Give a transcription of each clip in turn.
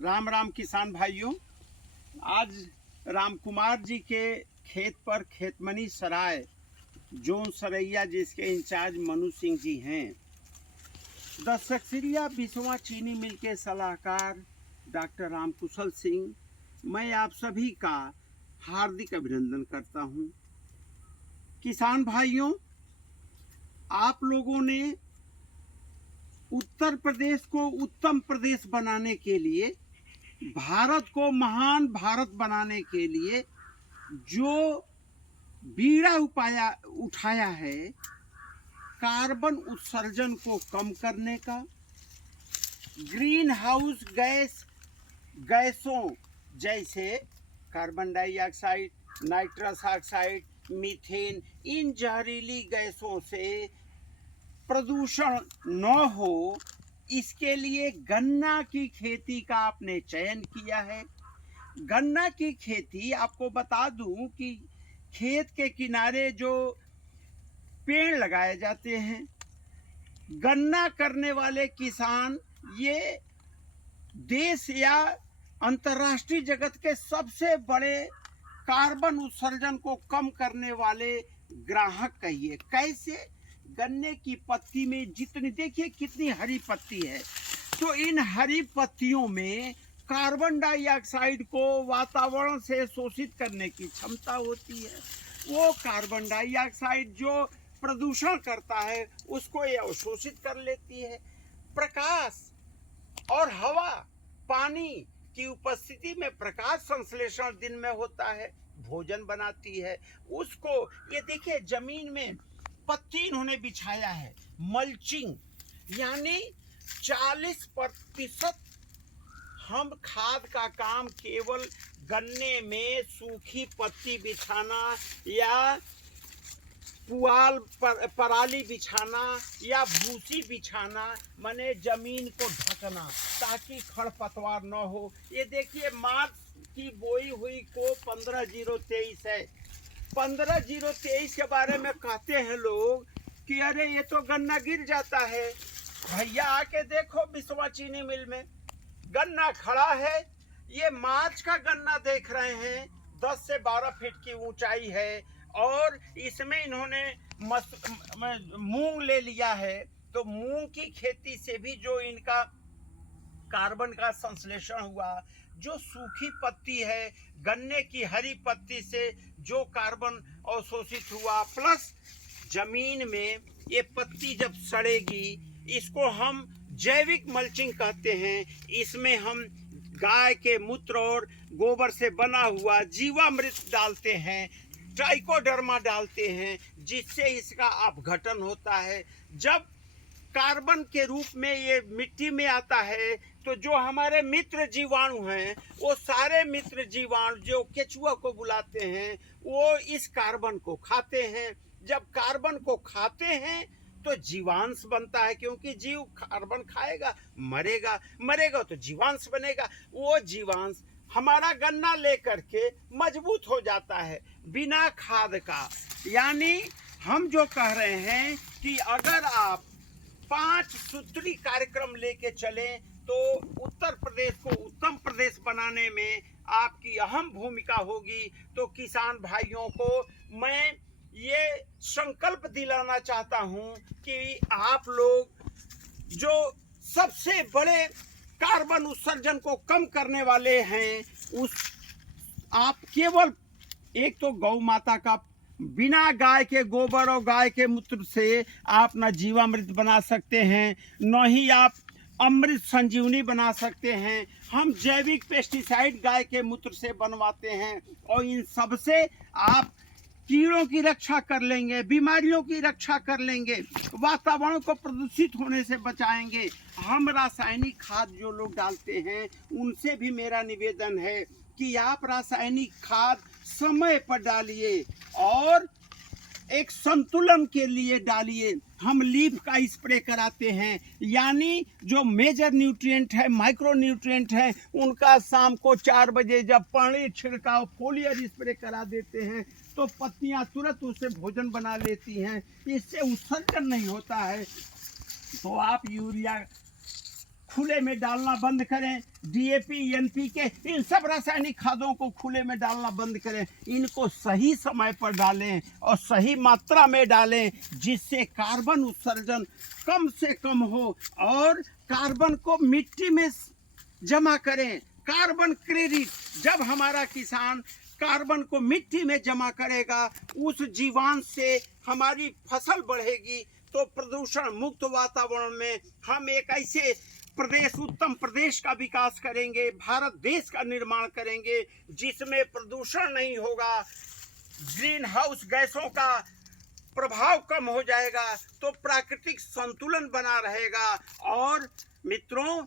राम राम किसान भाइयों। आज राम कुमार जी के खेत पर खेतमनी सराय जोन सरैया जिसके इंचार्ज मनु सिंह जी हैं। दशक्सिरिया बिसवा चीनी मिल के सलाहकार डॉक्टर रामकुशल सिंह, मैं आप सभी का हार्दिक अभिनंदन करता हूं। किसान भाइयों, आप लोगों ने उत्तर प्रदेश को उत्तम प्रदेश बनाने के लिए, भारत को महान भारत बनाने के लिए जो बीड़ा उठाया है, कार्बन उत्सर्जन को कम करने का, ग्रीन हाउस गैसों जैसे carbon dioxide, nitrous oxide, methane, इन जहरीली गैसों से प्रदूषण न हो, इसके लिए गन्ना की खेती का आपने चयन किया है। गन्ना की खेती, आपको बता दूं कि खेत के किनारे जो पेड़ लगाए जाते हैं, गन्ना करने वाले किसान ये देश या अंतर्राष्ट्रीय जगत के सबसे बड़े कार्बन उत्सर्जन को कम करने वाले ग्राहक कहिए। कैसे? गन्ने की पत्ती में जितनी, देखिए कितनी हरी पत्ती है, तो इन हरी पत्तियों में कार्बन डाइऑक्साइड को वातावरण से शोषित करने की क्षमता होती है। वो कार्बन डाइऑक्साइड जो प्रदूषण करता है उसको ये अवशोषित कर लेती है। प्रकाश और हवा, पानी की उपस्थिति में प्रकाश संश्लेषण दिन में होता है, भोजन बनाती है उसको। ये देखिए जमीन में पत्ती इन्होंने बिछाया है, मल्चिंग, यानी 40% हम खाद का काम केवल गन्ने में सूखी पत्ती बिछाना या पुआल पराली बिछाना या भूसी बिछाना, माने जमीन को ढकना ताकि खरपतवार न हो। ये देखिए मार्च की बोई हुई को 15/023 है। 15/023 के बारे में कहते हैं लोग कि अरे ये तो गन्ना गिर जाता है। भैया आके देखो बिसवा चीनी मिल में गन्ना खड़ा है। ये मार्च का गन्ना देख रहे हैं, 10 से 12 फीट की ऊंचाई है और इसमें इन्होंने मूंग ले लिया है। तो मूंग की खेती से भी जो इनका कार्बन का संश्लेषण हुआ, जो सूखी पत्ती है गन्ने की हरी पत्ती से जो कार्बन अवशोषित हुआ, प्लस जमीन में ये पत्ती जब सड़ेगी, इसको हम जैविक मल्चिंग कहते हैं। इसमें हम गाय के मूत्र और गोबर से बना हुआ जीवामृत डालते हैं, ट्राइकोडर्मा डालते हैं, जिससे इसका अपघटन होता है। जब कार्बन के रूप में ये मिट्टी में आता है तो जो हमारे मित्र जीवाणु हैं, वो सारे मित्र जीवाणु जो केचुआ को बुलाते हैं, वो इस कार्बन को खाते हैं। जब कार्बन को खाते हैं तो जीवांश बनता है, क्योंकि जीव कार्बन खाएगा मरेगा, मरेगा तो जीवांश बनेगा। वो जीवांश हमारा गन्ना लेकर के मजबूत हो जाता है बिना खाद का। यानी हम जो कह रहे हैं कि अगर आप 5 सूत्री कार्यक्रम लेके चलें तो उत्तर प्रदेश को उत्तम प्रदेश बनाने में आपकी अहम भूमिका होगी। तो किसान भाइयों को मैं ये संकल्प दिलाना चाहता हूं कि आप लोग जो सबसे बड़े कार्बन उत्सर्जन को कम करने वाले हैं, आप केवल एक तो गौ माता का, बिना गाय के गोबर और गाय के मूत्र से आप ना जीवामृत बना सकते हैं, न ही आप अमृत संजीवनी बना सकते हैं। हम जैविक पेस्टिसाइड गाय के मूत्र से बनवाते हैं और इन सब से आप कीड़ों की रक्षा कर लेंगे, बीमारियों की रक्षा कर लेंगे, वातावरण को प्रदूषित होने से बचाएंगे। हम रासायनिक खाद जो लोग डालते हैं उनसे भी मेरा निवेदन है कि आप रासायनिक खाद समय पर डालिए और एक संतुलन के लिए डालिए। हम लीफ का स्प्रे कराते हैं, यानी जो मेजर न्यूट्रिएंट है, माइक्रो न्यूट्रिएंट है, उनका शाम को 4 बजे जब पानी छिड़काव फोलियर स्प्रे करा देते हैं तो पत्तियां तुरंत उससे भोजन बना लेती हैं, इससे उत्सर्जन नहीं होता है। तो आप यूरिया खुले में डालना बंद करें। डीएपी, एनपीके, इन सब रासायनिक खादों को खुले में डालना बंद करें। इनको सही समय पर डालें और सही मात्रा में डालें, जिससे कार्बन उत्सर्जन कम से कम हो और कार्बन को मिट्टी में जमा करें। कार्बन क्रेडिट, जब हमारा किसान कार्बन को मिट्टी में जमा करेगा, उस जीवांश से हमारी फसल बढ़ेगी, तो प्रदूषण मुक्त वातावरण में हम एक ऐसे प्रदेश, उत्तम प्रदेश का विकास करेंगे, भारत देश का निर्माण करेंगे जिसमें प्रदूषण नहीं होगा, ग्रीन हाउस गैसों का प्रभाव कम हो जाएगा, तो प्राकृतिक संतुलन बना रहेगा। और मित्रों,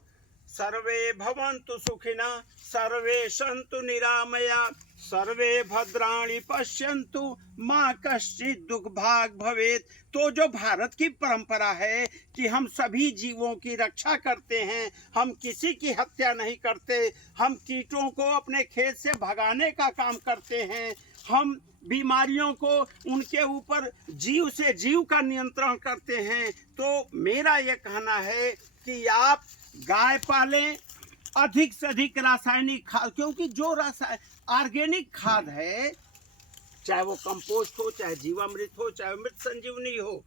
सर्वे भवन्तु सुखिनः, सर्वे सन्तु निरामया, सर्वे भद्राणि पश्यन्तु, मा कश्चित् दुःखभाग् भवेत्। तो जो भारत की परंपरा है कि हम सभी जीवों की रक्षा करते हैं, हम किसी की हत्या नहीं करते, हम कीटों को अपने खेत से भगाने का काम करते हैं, हम बीमारियों को उनके ऊपर जीव से जीव का नियंत्रण करते हैं, तो मेरा ये कहना है कि आप गाय पालें, अधिक से अधिक रासायनिक खाद, क्योंकि जो ऑर्गेनिक खाद है, चाहे वो कंपोस्ट हो, चाहे जीवामृत हो, चाहे मृत संजीवनी हो,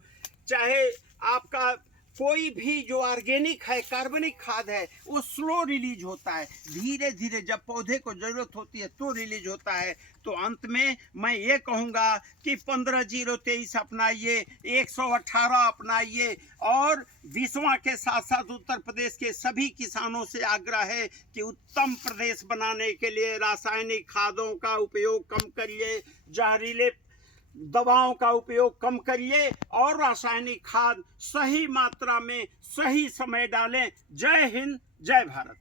चाहे आपका कोई भी जो ऑर्गेनिक है, कार्बनिक खाद है, वो स्लो रिलीज होता है, धीरे धीरे जब पौधे को जरूरत होती है तो रिलीज होता है। तो अंत में मैं ये कहूँगा कि 15-0-23 अपनाइए, 118 अपनाइए, और विश्वा के साथ साथ उत्तर प्रदेश के सभी किसानों से आग्रह है कि उत्तम प्रदेश बनाने के लिए रासायनिक खादों का उपयोग कम करिए, जहरीले दवाओं का उपयोग कम करिए और रासायनिक खाद सही मात्रा में सही समय डालें। जय हिंद, जय भारत।